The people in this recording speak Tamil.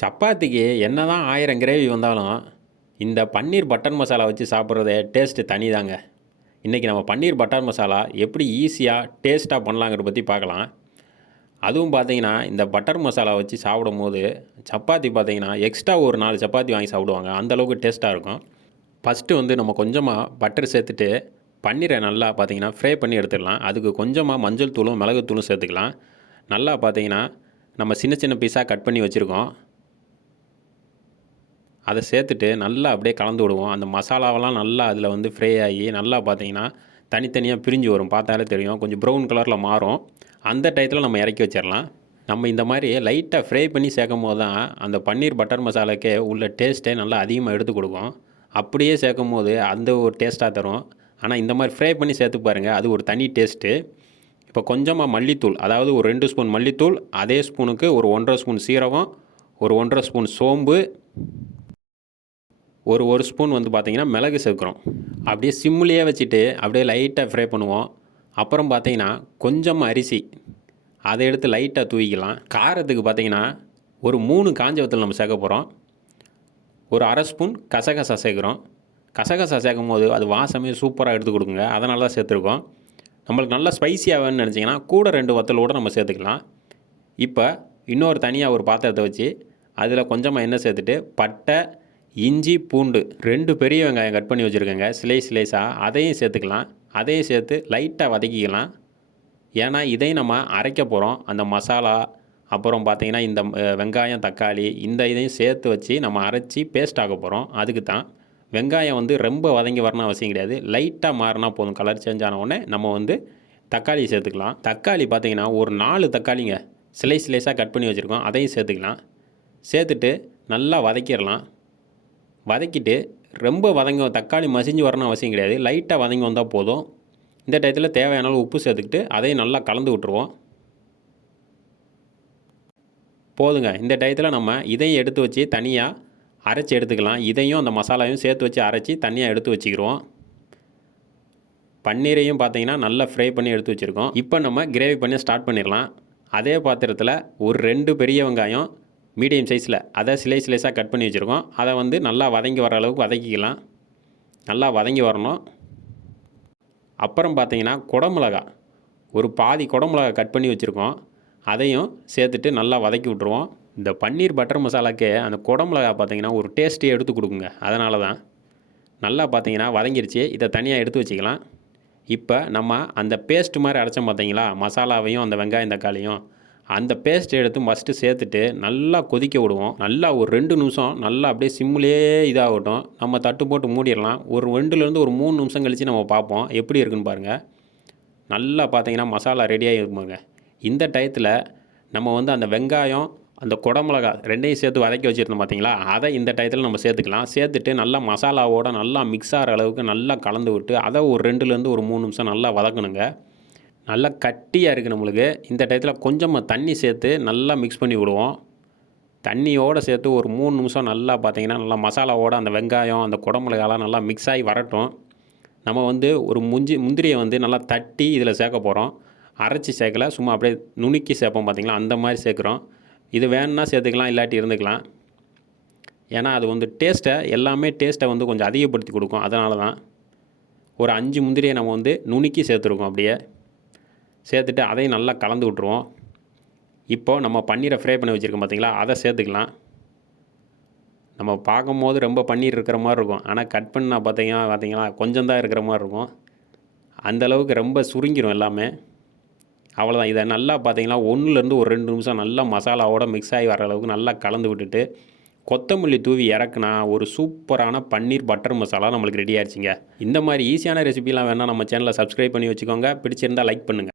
சப்பாத்திக்கு என்னதான் 1000 கிரேவி வந்தாலும், இந்த பன்னீர் பட்டர் மசாலா வச்சு சாப்பிட்றது டேஸ்ட்டு தனிதாங்க. இன்றைக்கி நம்ம பன்னீர் பட்டர் மசாலா எப்படி ஈஸியாக டேஸ்ட்டாக பண்ணலாங்கிறத பற்றி பார்க்கலாம். அதுவும் பார்த்தீங்கன்னா, இந்த பட்டர் மசாலா வச்சு சாப்பிடும்போது, சப்பாத்தி பார்த்தீங்கன்னா, எக்ஸ்ட்ரா ஒரு 4 சப்பாத்தி வாங்கி சாப்பிடுவாங்க. அந்தளவுக்கு டேஸ்ட்டாக இருக்கும். ஃபஸ்ட்டு வந்து நம்ம கொஞ்சமாக பட்டர் சேர்த்துட்டு, பன்னீரை நல்லா பார்த்தீங்கன்னா ஃப்ரை பண்ணி எடுத்துடலாம். அதுக்கு கொஞ்சமாக மஞ்சள் தூளும், மிளகுத்தூளும் சேர்த்துக்கலாம். நல்லா பார்த்தீங்கன்னா, நம்ம சின்ன சின்ன பீஸாக கட் பண்ணி வச்சுருக்கோம். அதை சேர்த்துட்டு நல்லா அப்படியே கலந்து விடுவோம். அந்த மசாலாவெல்லாம் நல்லா அதில் வந்து ஃப்ரை ஆகி நல்லா பார்த்தீங்கன்னா தனித்தனியாக பிரிஞ்சு வரும். பார்த்தாலே தெரியும். கொஞ்சம் ப்ரௌன் கலரில் மாறும். அந்த டயத்தில் நம்ம இறக்கி வச்சிடலாம். நம்ம இந்த மாதிரி லைட்டாக ஃப்ரை பண்ணி சேர்க்கும் போது தான் அந்த பன்னீர் பட்டர் மசாலாக்கே உள்ள டேஸ்ட்டே நல்லா அதிகமாக எடுத்து கொடுக்கும். அப்படியே சேர்க்கும் போது அந்த ஒரு டேஸ்ட்டாக தரும். ஆனால் இந்த மாதிரி ஃப்ரை பண்ணி சேர்த்து பாருங்கள், அது ஒரு தனி டேஸ்ட்டு. இப்போ கொஞ்சமாக மல்லித்தூள், அதாவது ஒரு 2 ஸ்பூன் மல்லித்தூள், அதே ஸ்பூனுக்கு ஒரு 1.5 ஸ்பூன் சீரகம், ஒரு 1.5 ஸ்பூன் சோம்பு, ஒரு ஸ்பூன் வந்து பார்த்திங்கன்னா மிளகு சேர்க்குறோம். அப்படியே சிம்முலேயே வச்சுட்டு அப்படியே லைட்டாக ஃப்ரை பண்ணுவோம். அப்புறம் பார்த்திங்கன்னா கொஞ்சமாக அரிசி, அதை எடுத்து லைட்டாக தூவிக்கலாம். காரத்துக்கு பார்த்திங்கன்னா ஒரு 3 காஞ்ச வத்தல் நம்ம சேர்க்க போகிறோம். ஒரு 1/2 ஸ்பூன் கசகசா சேர்க்குறோம். கசகசா சேர்க்கும் போது அது வாசமே சூப்பராக எடுத்து கொடுக்குங்க. அதனால தான் சேர்த்துருக்கோம். நம்மளுக்கு நல்லா ஸ்பைஸியாக வேணும்னு நினச்சிங்கன்னா கூட 2 வத்தலோடு நம்ம சேர்த்துக்கலாம். இப்போ இன்னொரு தனியாக ஒரு பாத்திரத்தை வச்சு அதில் கொஞ்சமாக எண்ணெய் சேர்த்துட்டு பட்டை, இஞ்சி, பூண்டு 2 பெரிய வெங்காயம் கட் பண்ணி வச்சுருக்கேங்க ஸ்லைஸாக, அதையும் சேர்த்துக்கலாம். அதையும் சேர்த்து லைட்டாக வதக்கிக்கலாம். ஏன்னா இதையும் நம்ம அரைக்க போகிறோம். அந்த மசாலா அப்புறம் பார்த்திங்கன்னா இந்த வெங்காயம், தக்காளி இந்த இதையும் சேர்த்து வச்சு நம்ம அரைச்சி பேஸ்ட் ஆக போகிறோம். அதுக்கு தான் வெங்காயம் வந்து ரொம்ப வதங்கி வரணும் அவசியம் கிடையாது. லைட்டாக மாறினா போதும். கலர் சேஞ்ச் ஆன உடனே நம்ம வந்து தக்காளி சேர்த்துக்கலாம். தக்காளி பார்த்திங்கன்னா ஒரு 4 தக்காளிங்க ஸ்லைஸாக கட் பண்ணி வச்சுருக்கோம். அதையும் சேர்த்துக்கலாம். சேர்த்துட்டு நல்லா வதக்கிடலாம். வதக்கிட்டு ரொம்ப தக்காளி மசிஞ்சு வரணும் அவசியம் கிடையாது. லைட்டாக வதங்கி வந்தால் போதும். இந்த டயத்தில் தேவையான அளவு உப்பு சேர்த்துக்கிட்டு அதையும் நல்லா கலந்து விட்டுருவோம். போதுங்க. இந்த டயத்தில் நம்ம இதையும் எடுத்து வச்சு தனியாக அரைச்சி எடுத்துக்கலாம். இதையும் அந்த மசாலாவையும் சேர்த்து வச்சு அரைச்சி தனியாக எடுத்து வச்சுக்கிறோம். பன்னீரையும் பார்த்தீங்கன்னா நல்லா ஃப்ரை பண்ணி எடுத்து வச்சுருக்கோம். இப்போ நம்ம கிரேவி பண்ணி ஸ்டார்ட் பண்ணிடலாம். அதே பாத்திரத்தில் ஒரு 2 பெரிய வெங்காயம் மீடியம் சைஸில் அதை ஸ்லைஸாக கட் பண்ணி வச்சுருக்கோம். அதை வந்து நல்லா வதங்கி வர அளவுக்கு வதக்கிக்கலாம். நல்லா வதங்கி வரணும். அப்புறம் பார்த்தீங்கன்னா குடமிளகா ஒரு பாதி குடமிளகா கட் பண்ணி வச்சுருக்கோம். அதையும் சேர்த்துட்டு நல்லா வதக்கி விட்ருவோம். இந்த பன்னீர் பட்டர் மசாலாக்கே அந்த குடமிளகா பார்த்தீங்கன்னா ஒரு டேஸ்ட்டே எடுத்து கொடுக்குங்க. அதனால தான் நல்லா பார்த்தீங்கன்னா வதங்கிருச்சு. இதை தனியாக எடுத்து வச்சுக்கலாம். இப்போ நம்ம அந்த பேஸ்ட் மாதிரி அரைச்சோம் பார்த்தீங்களா, மசாலாவையும் அந்த வெங்காயம் தக்காளியும், அந்த பேஸ்ட் எடுத்து ஃபஸ்ட்டு சேர்த்துட்டு நல்லா கொதிக்க விடுவோம். நல்லா ஒரு 2 நிமிஷம் நல்லா அப்படியே சிம்லேயே இதாகட்டும். நம்ம தட்டு போட்டு மூடிடலாம். ஒரு 2லேருந்து ஒரு 3 நிமிஷம் கழித்து நம்ம பார்ப்போம் எப்படி இருக்குன்னு பாருங்கள். நல்லா பார்த்தீங்கன்னா மசாலா ரெடியாகி இருக்குங்க. இந்த டயத்தில் நம்ம வந்து அந்த வெங்காயம், அந்த குடமிளகா 2ஐயும் சேர்த்து வதக்கி வச்சுருந்தோம் பார்த்தீங்களா, அதை இந்த டயத்தில் நம்ம சேர்த்துக்கலாம். சேர்த்துட்டு நல்லா மசாலாவோடு நல்லா மிக்ஸ் ஆகிற அளவுக்கு நல்லா கலந்து விட்டு அதை ஒரு 2லேருந்து ஒரு 3 நிமிஷம் நல்லா வதக்கணுங்க. நல்லா கட்டியாக இருக்குது நம்மளுக்கு. இந்த டயத்தில் கொஞ்சமாக தண்ணி சேர்த்து நல்லா மிக்ஸ் பண்ணி விடுவோம். தண்ணியோடு சேர்த்து ஒரு 3 நிமிஷம் நல்லா பார்த்தீங்கன்னா நல்லா மசாலாவோடு அந்த வெங்காயம், அந்த குடமிளகாலாம் நல்லா மிக்ஸ் ஆகி வரட்டும். நம்ம வந்து ஒரு முந்திரியை வந்து நல்லா தட்டி இதில் சேர்க்க போகிறோம். அரைச்சி சேர்க்கல, சும்மா அப்படியே நுணுக்கி சேர்ப்போம் பார்த்தீங்களா, அந்த மாதிரி சேர்க்குறோம். இது வேணும்னா சேர்த்துக்கலாம், இல்லாட்டி இருந்துக்கலாம். ஏன்னா அது வந்து எல்லாமே டேஸ்ட்டை வந்து கொஞ்சம் அதிகப்படுத்தி கொடுக்கும். அதனால தான் ஒரு 5 முந்திரியை நம்ம வந்து நுணுக்கி சேர்த்துருக்கோம். அப்படியே சேர்த்துட்டு அதையும் நல்லா கலந்து விட்ருவோம். இப்போது நம்ம பன்னீரை ஃப்ரை பண்ணி வச்சுருக்கோம் பார்த்தீங்களா, அதை சேர்த்துக்கலாம். நம்ம பார்க்கும்போது ரொம்ப பன்னீர் இருக்கிற மாதிரி இருக்கும். ஆனால் கட் பண்ணால் பார்த்தீங்கன்னா கொஞ்சம் தான் இருக்கிற மாதிரி இருக்கும். அந்தளவுக்கு ரொம்ப சுருங்கிடும் எல்லாமே. அவ்வளோதான். இதை நல்லா பார்த்தீங்கன்னா 1லேருந்து ஒரு 2 நிமிஷம் நல்லா மசாலாவோட மிக்ஸ் ஆகி வர அளவுக்கு நல்லா கலந்து விட்டுட்டு கொத்தமல்லி தூவி இறக்குனா ஒரு சூப்பரான பன்னீர் பட்டர் மசாலா நம்மளுக்கு ரெடி ஆயிடுச்சுங்க. இந்த மாதிரி ஈஸியான ரெசிபிலாம் வேணால் நம்ம சேனலை சப்ஸ்கிரைப் பண்ணி வச்சுக்கோங்க. பிடிச்சிருந்தால் லைக் பண்ணுங்கள்.